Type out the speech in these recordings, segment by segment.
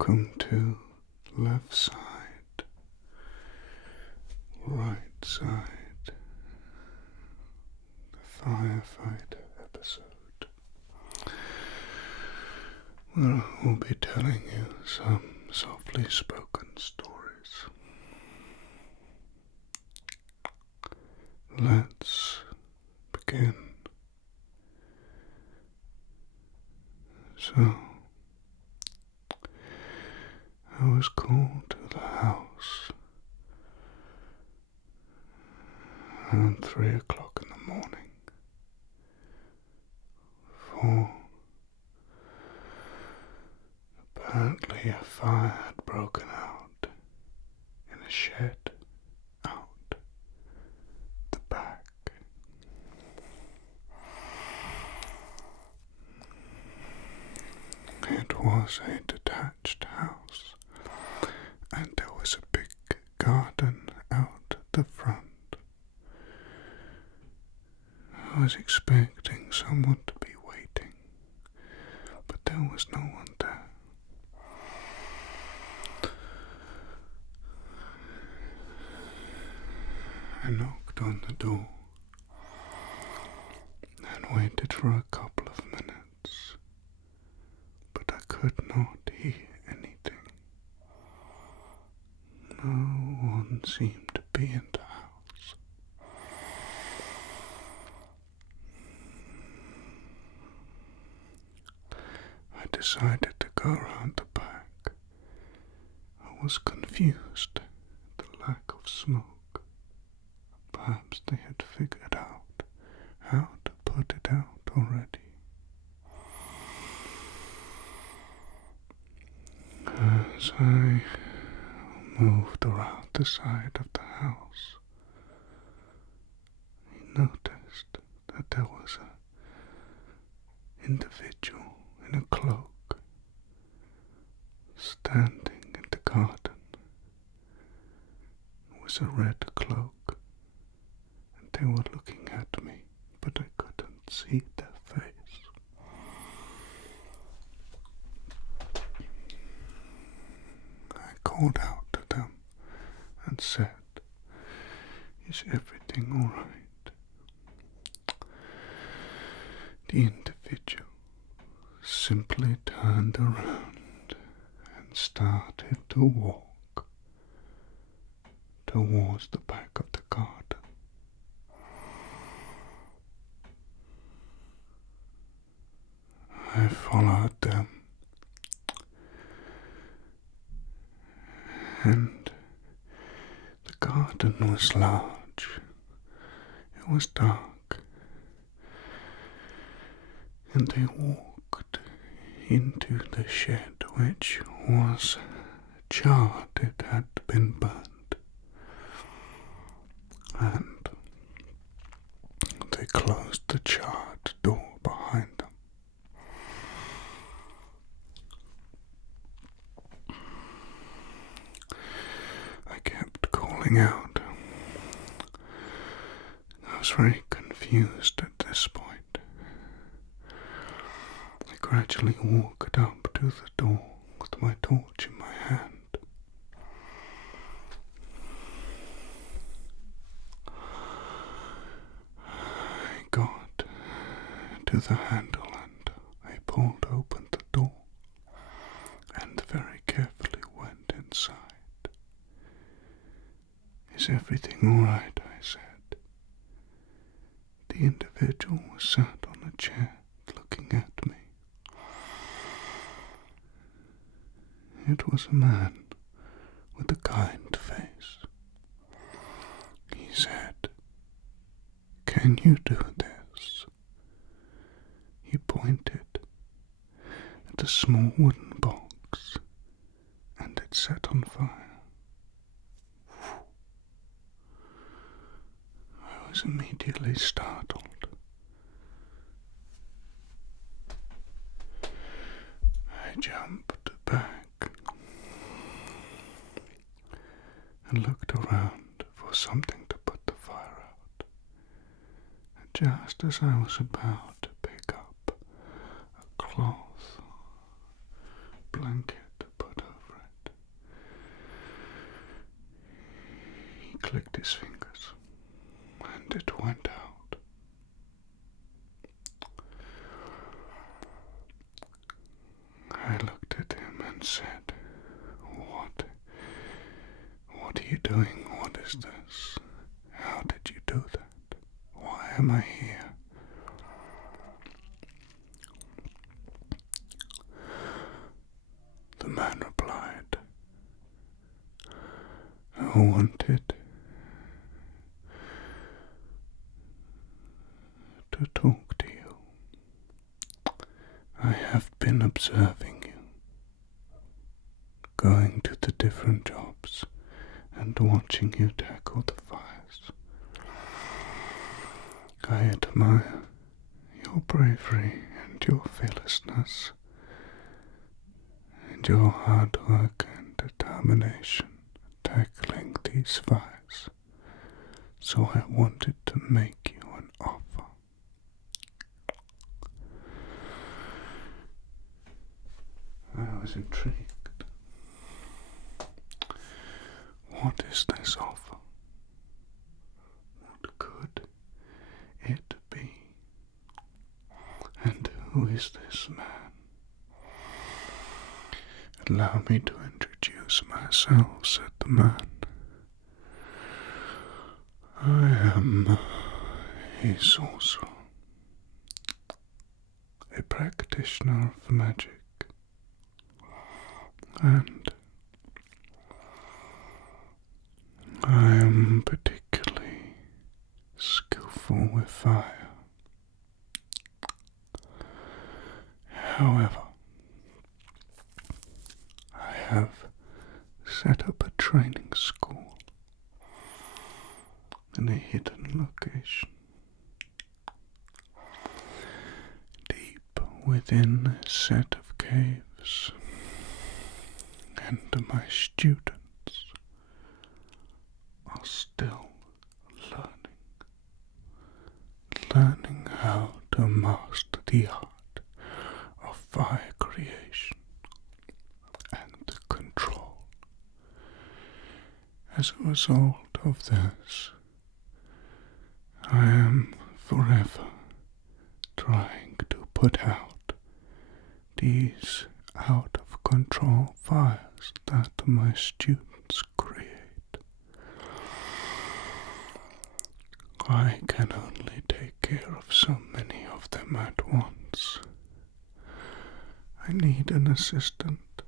Welcome to left side, right side, the Firefighter episode, where I will be telling you some softly spoken stories. Let's begin. So, I was called to the house around 3 o'clock in the morning for apparently a fire had broken out in a shed out the back. It was a detached house, and there was a big garden out the front. I was expecting someone to be waiting, but there was no one there. I knocked on the door and waited for a couple of minutes, but I could not hear anything. No one seemed to be in the house. I decided to go around the back. I was confused at the lack of smoke. Perhaps they had figured out how to put it out already. As I moved around the side of the house, I noticed that there was an individual in a cloak standing in the garden. It was a red cloak, and they were looking at me, but I couldn't see their face. I called out to them and said, "Is everything all right?" The individual simply turned around and started to walk towards the back of the garden. I followed them, and the garden was large. It was dark, and they walked into the shed, which was charred. It had been burned, and they closed the charred door behind them. I kept calling out. I was very confused at this point. I gradually walked up to the door with my torch in my hand. I got to the handle and I pulled open the door and very carefully went inside. "Is everything all right?" I said. The individual was sat on a chair looking at me. It was a man with a kind face. He said, "Can you do this?" He pointed at a small wooden box, and it set on fire. I was immediately startled. I jumped back and looked around for something to put the fire out. And just as I was about to pick up a cloth blanket to put over clicked his fingers, and it went out. I looked at him and said, What are you doing? What is this? How did you do that? Why am I here? The man replied, I wanted to talk to you. I have been observing you, going to the different jobs and watching you tackle the fires. I admire your bravery and your fearlessness and your hard work and determination tackling these fires. So I wanted to make you an offer. I was intrigued. What is this offer? What could it be? And who is this man? Allow me to introduce myself, said the man. I am a sorcerer, a practitioner of magic, and I am particularly skillful with fire. However, I have set up a training school in a hidden location, deep within a set of caves, and my students are still learning how to master the art of fire creation and control. As a result of this, I am forever trying to put out these out-of-control fires that my students create. I can only take care of so many of them at once. I need an assistant,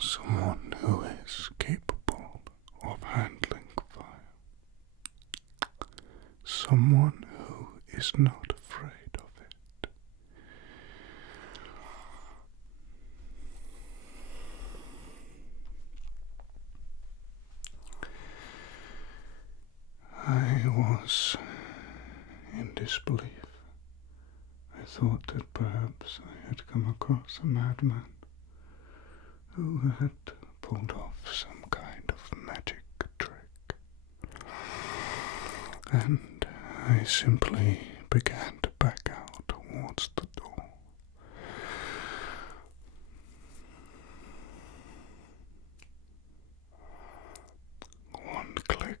someone who is capable of handling fire, someone who is not afraid of it. I was in disbelief. I thought that perhaps I had come across a madman who had pulled off some kind of magic trick, and I simply began to back out towards the door. One click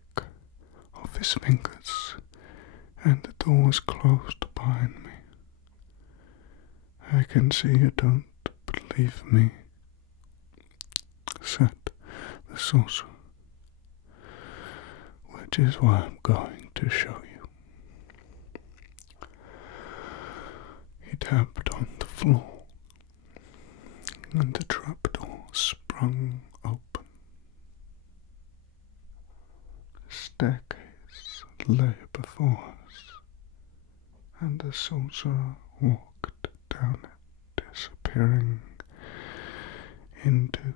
of his fingers, and the door was closed behind me. I can see you don't believe me, said the sorcerer, which is why I'm going to show you. He tapped on the floor, and the trapdoor sprung open. The staircase lay before us, and the sorcerer walked down it, disappearing into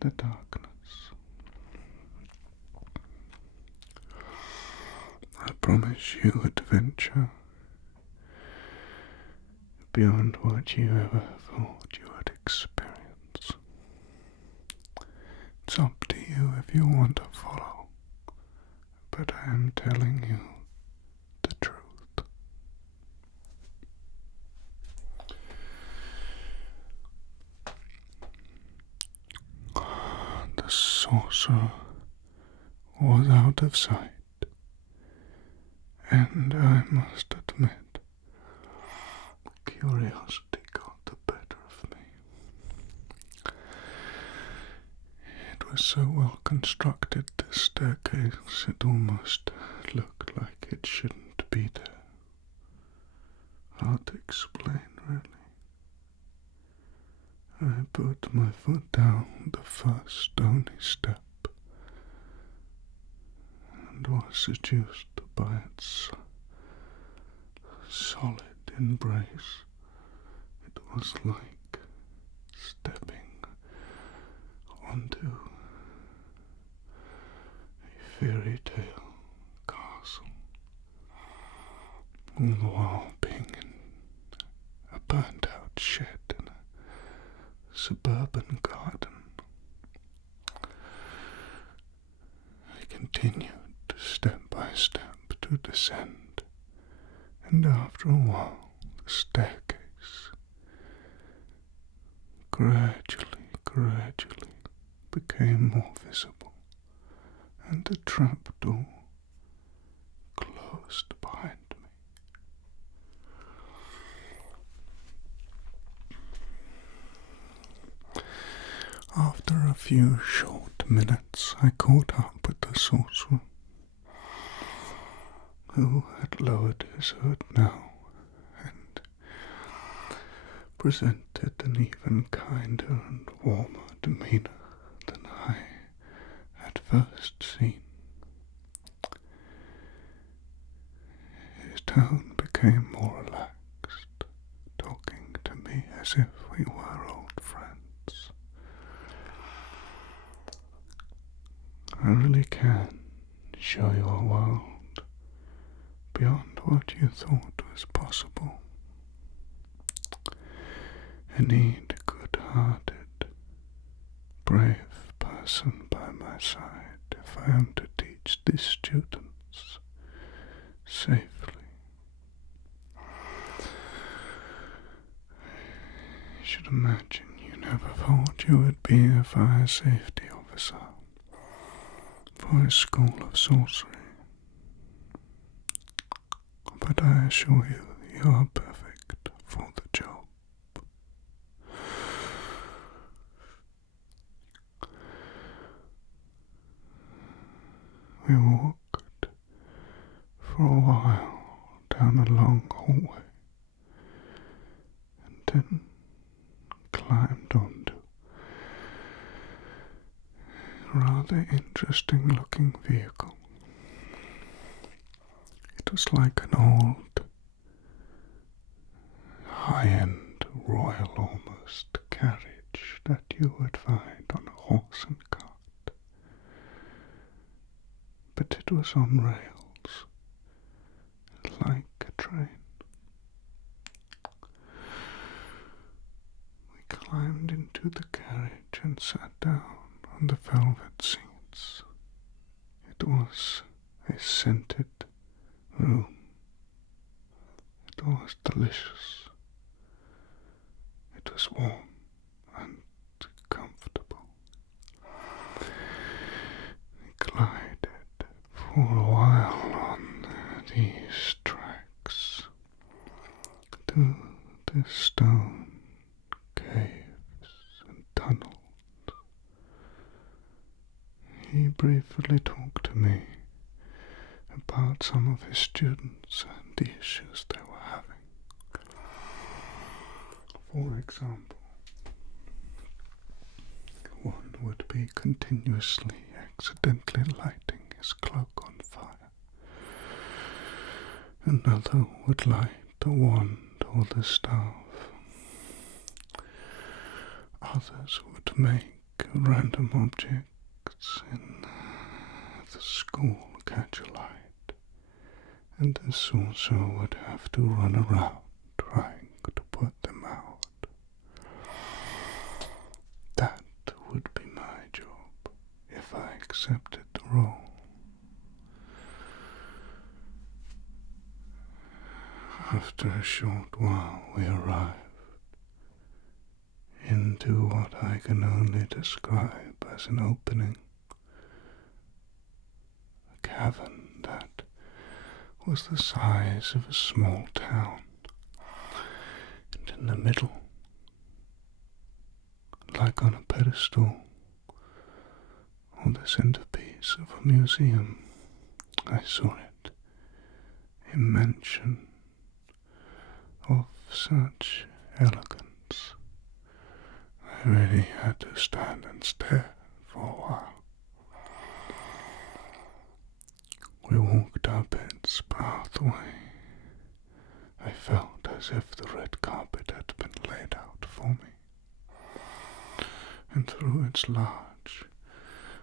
the darkness. I promise you adventure beyond what you ever thought you would experience. It's up to you if you want to follow, but I am telling you the truth. The sorcerer was out of sight, and I must admit, curiosity got the better of me. It was so well constructed, this staircase, it almost looked like it shouldn't be there. Hard to explain, really. I put my foot down the first stony step and was seduced by its solid embrace. It was like stepping onto a fairy tale castle, all the while being in a burnt-out shed in a suburban garden. I continued step by step to descend, and after a while the staircase gradually became more visible, and the trapdoor closed behind me. After a few short minutes, I caught up with the sorcerer, who had lowered his hood now and presented an even kinder and warmer demeanour than I had first seen. His tone became more relaxed, talking to me as if we were old friends. I really can show you a world beyond what you thought was possible. I need a good-hearted, brave person by my side if I am to teach these students safely. You should imagine you never thought you would be a fire safety officer for a school of sorcery. But I assure you, you are perfect for the job. We walked for a while down a long hallway, and then climbed onto a rather interesting looking vehicle. It was like an old, high-end, royal almost carriage that you would find on a horse and cart. But it was on rails, like a train. We climbed into the carriage and sat down on the velvet seats. It was a scented room. It was delicious. It was warm and comfortable. We glided for a while on these tracks through the stone caves and tunnels. He briefly talked to me about some of his students and the issues they were having. For example, one would be continuously accidentally lighting his cloak on fire. Another would light the wand or the staff. Others would make random objects in the school catch a light, and the sorcerer would have to run around trying to put them out. That would be my job if I accepted the role. After a short while we arrived into what I can only describe as an opening. cavern that was the size of a small town, and in the middle, like on a pedestal or the centerpiece of a museum, I saw it, a mansion of such elegance. I really had to stand and stare for a while. We walked up its pathway. I felt as if the red carpet had been laid out for me, and through its large,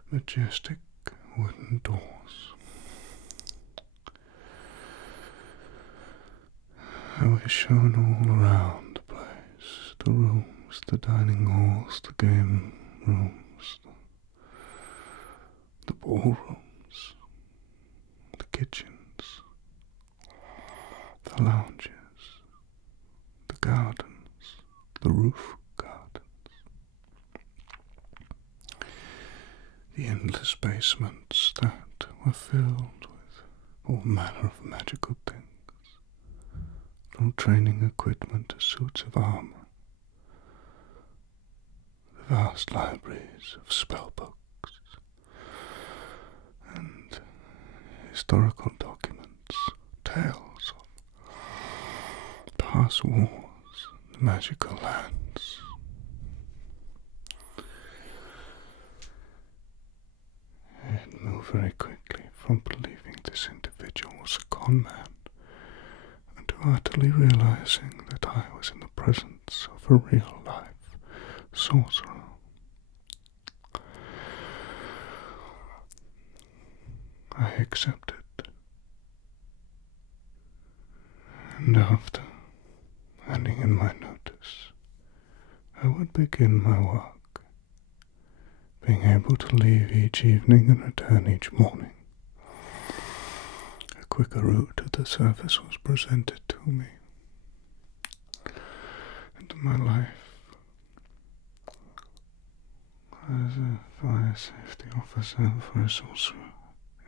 majestic wooden doors I was shown all around the place, the rooms, the dining halls, the game rooms, the ballrooms, the kitchens, the lounges, the gardens, the roof gardens, the endless basements that were filled with all manner of magical things, from training equipment to suits of armor, the vast libraries of spell books and historical documents, tales of past wars, the magical lands. I had moved very quickly from believing this individual was a con man to utterly realizing that I was in the presence of a real-life sorcerer. I accepted, and after handing in my notice, I would begin my work, being able to leave each evening and return each morning. A quicker route to the surface was presented to me, and my life as a fire safety officer for a sorcerer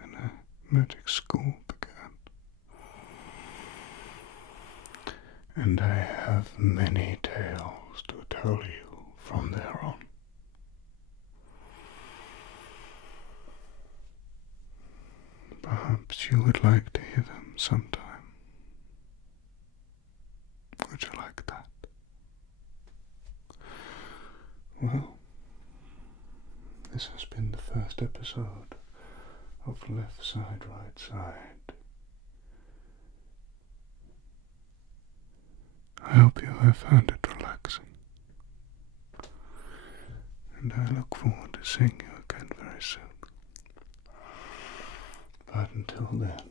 in a magic school began. And I have many tales to tell you from there on. Perhaps you would like to hear them sometime. Would you like that? Well, this has been the first episode of Left Side, Right Side. I hope you have found it relaxing, and I look forward to seeing you again very soon. But until then,